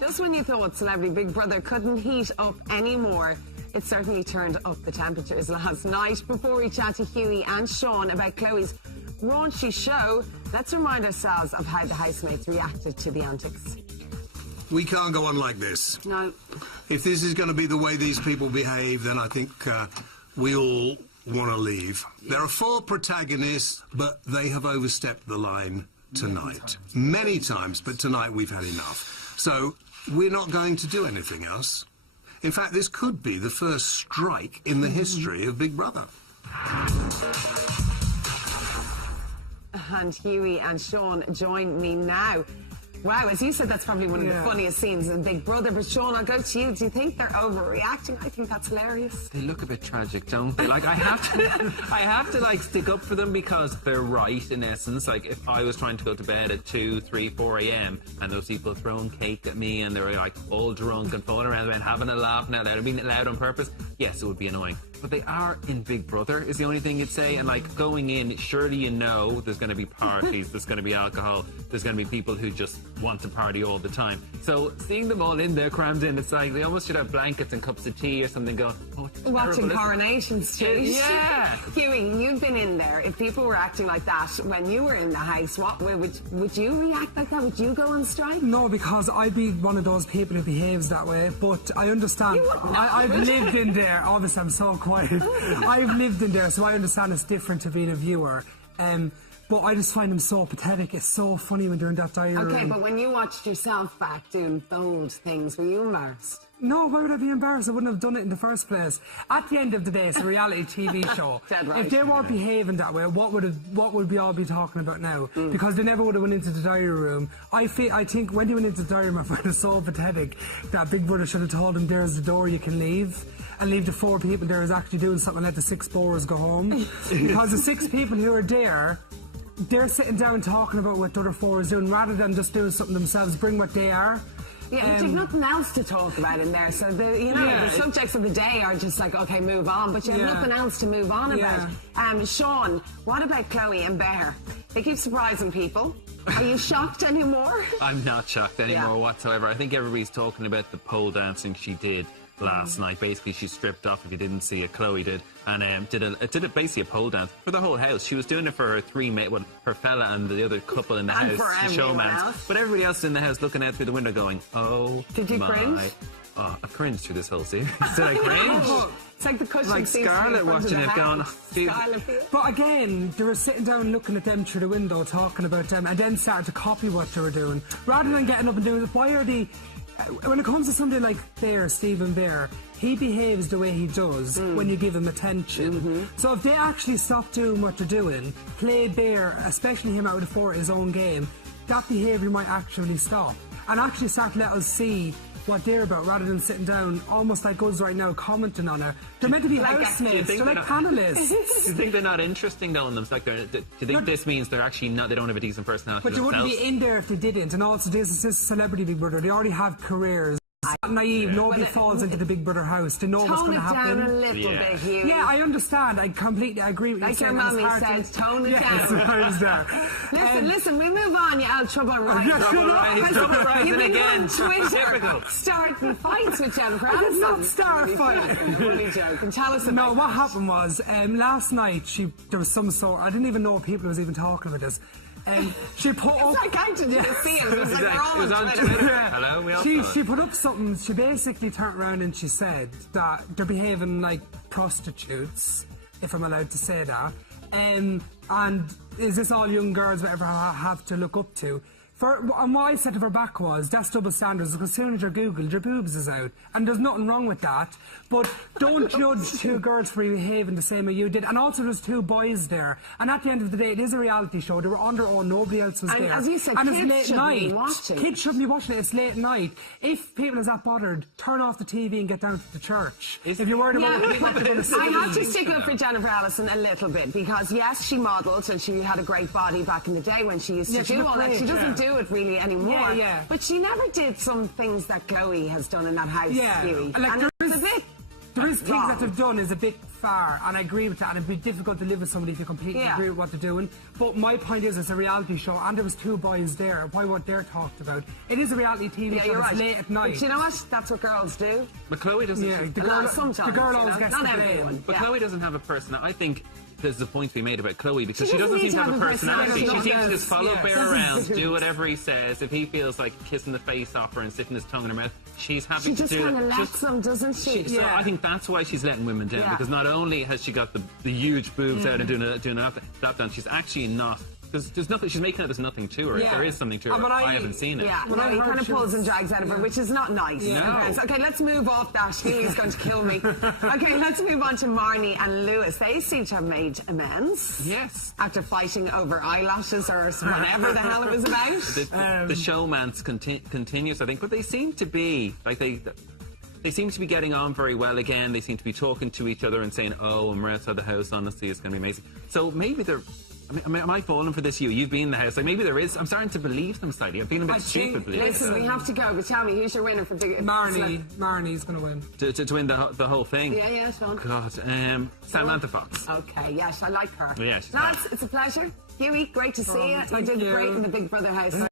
Just when you thought Celebrity Big Brother couldn't heat up anymore, it certainly turned up the temperatures last night. Before we chat to Hughie and Sean about Chloe's raunchy show, let's remind ourselves of how the housemates reacted to the antics. We can't go on like this. No. If this is going to be the way these people behave, then I think we all want to leave. There are 4 protagonists, but they have overstepped the line tonight. Many times, but tonight we've had enough. So we're not going to do anything else. In fact, this could be the first strike in the history of Big Brother. And Hughie and Sean join me now. Wow, as you said, that's probably one of the funniest scenes in Big Brother. But Sean, I'll go to you. Do you think they're overreacting? I think that's hilarious. They look a bit tragic, don't they? Like, I have to like stick up for them because they're right in essence. Like, if I was trying to go to bed at 2, 3, 4 a.m. and those people throwing cake at me and they were like all drunk and falling around and having a laugh now, they're being loud on purpose. Yes, it would be annoying. But they are in Big Brother is the only thing you'd say. And like going in, surely you know there's going to be parties, there's going to be alcohol, there's going to be people who just want to party all the time. So seeing them all in there crammed in, it's like they almost should have blankets and cups of tea or something going, oh, it's watching Coronation Street. Yeah. Hughie, you've been in there. If people were acting like that when you were in the house, what would you react like that? Would you go on strike? No, because I'd be one of those people who behaves that way. But I understand. I've lived in there. Obviously, I'm so quiet. I've lived in there, so I understand it's different to being a viewer. But I just find them so pathetic. It's so funny when they're in that diary room. Okay, but when you watched yourself back doing those things, were you embarrassed? No, why would I be embarrassed? I wouldn't have done it in the first place. At the end of the day, it's a reality TV show. Dead right. If they weren't behaving that way, what would we all be talking about now? Because they never would have went into the diary room. I think when they went into the diary room, I find it so pathetic that Big Brother should have told them there's the door you can leave. And leave the 4 people there who's actually doing something and let the 6 borers go home. Because the 6 people who are there, they're sitting down talking about what the other 4 is doing rather than just doing something themselves, bring what they are. Yeah, but you've nothing else to talk about in there. So, the subjects of the day are just like, okay, move on. But you have nothing else to move on about. Sean, what about Chloe and Bear? They keep surprising people. Are you shocked anymore? I'm not shocked anymore whatsoever. I think everybody's talking about the pole dancing she did last night. Basically, she stripped off, if you didn't see it, Chloe did, and did basically a pole dance for the whole house. She was doing it for her 3 mates, her fella and the other couple in the house, the showmans. But everybody else in the house looking out through the window going, oh, did you cringe? Oh, I cringed through this whole series. Did I cringe? It's like the cushion like Scarlett watching it going, but again, they were sitting down looking at them through the window, talking about them, and then started to copy what they were doing. Rather than getting up and doing it, why are they... When it comes to somebody like Bear, Stephen Bear, he behaves the way he does when you give him attention. So if they actually stop doing what they're doing, play Bear, especially him out of his own game, that behaviour might actually stop. And actually start to let us see what they're about rather than sitting down almost like us right now commenting on it. They're meant to be housemates, they're like panellists. Do you think they're not interesting though in them? Like do you think this means they're actually not, they don't have a decent personality But you wouldn't be in there if they didn't. And also this is Celebrity Big Brother, they already have careers. Not naive, nobody falls into the Big Brother house. They know what's going to happen. Tone it down a little bit, Hughie. Yeah, I understand. I completely agree with you. Like your mummy says, tone it down. Listen, we move on, you old trouble rising. Trouble rising You've been again. on Twitter Typical. starting fights with Jennifer Aniston. I did not start a fight. I'm only joking. Tell us about No, what happened was, last night, there was some sort... I didn't even know people was even talking about this. She put up... It's like I didn't see it. It was like they're all on Twitter. Hello, we all She put up something. She basically turned around and she said that they're behaving like prostitutes, if I'm allowed to say that. And is this all young girls would ever have to look up to? And what I said to her back was, that's double standards, because as soon as you're Googled, your boobs is out. And there's nothing wrong with that. But don't judge 2 girls for behaving the same way you did. And also there's 2 boys there. And at the end of the day, it is a reality show. They were on their own, nobody else was there. As you said, and kids it's late shouldn't night. be watching. Kids shouldn't be watching it, it's late night. If people are that bothered, turn off the TV and get down to the church. If you're worried about what they're going to see. I have to stick it up for Jennifer Aniston a little bit, because yes, she modelled and she had a great body back in the day when she used to do all that. She doesn't do it really anymore. But she never did some things that Chloe has done in that house. There is things that they've done is a bit far, and I agree with that, and it'd be difficult to live with somebody if you completely agree with what they're doing. But my point is, it's a reality show, and there was 2 boys there. Why weren't they talked about? It is a reality TV show. It's late at night. But you know what? That's what girls do. But Chloe doesn't. Yeah, Sometimes. the girl always gets not the everyone. blame. But Chloe doesn't have a personality. I think there's a point to be made about Chloe because she doesn't need seem to to have a personality. personality. She seems to just follow Bear around, Yes. do whatever he says. If he feels like kissing the face off her and sticking his tongue in her mouth, she's happy She to just do kind of it. lets them, doesn't she? So I think that's why she's letting women down, because not only has she got the huge boobs out and doing a lap dance, she's actually not. There's nothing. She's making it there's nothing to her. If there is something to her, I haven't seen it. Yeah, he kind of pulls and drags out of her, which is not nice. No. Okay, let's move off that. Hughie's going to kill me. Okay, let's move on to Marnie and Lewis. They seem to have made amends. Yes. After fighting over eyelashes or whatever the hell it was about. The showmance continues, I think, but they seem to be like they seem to be getting on very well again. They seem to be talking to each other and saying, "Oh, when we're outside the house, honestly, it's going to be amazing." So maybe they're. Am I falling for this? You've been in the house. Like maybe there is. I'm starting to believe them slightly. I'm feeling a bit stupid. Listen, we have to go. But tell me, who's your winner for the Marnie's going to win. To win the whole thing. Yeah, Sean. God, Samantha Fox. Okay, yes, I like her. Yeah, she's Lads, it's a pleasure. Hughie, great to see you. You did great in the Big Brother house.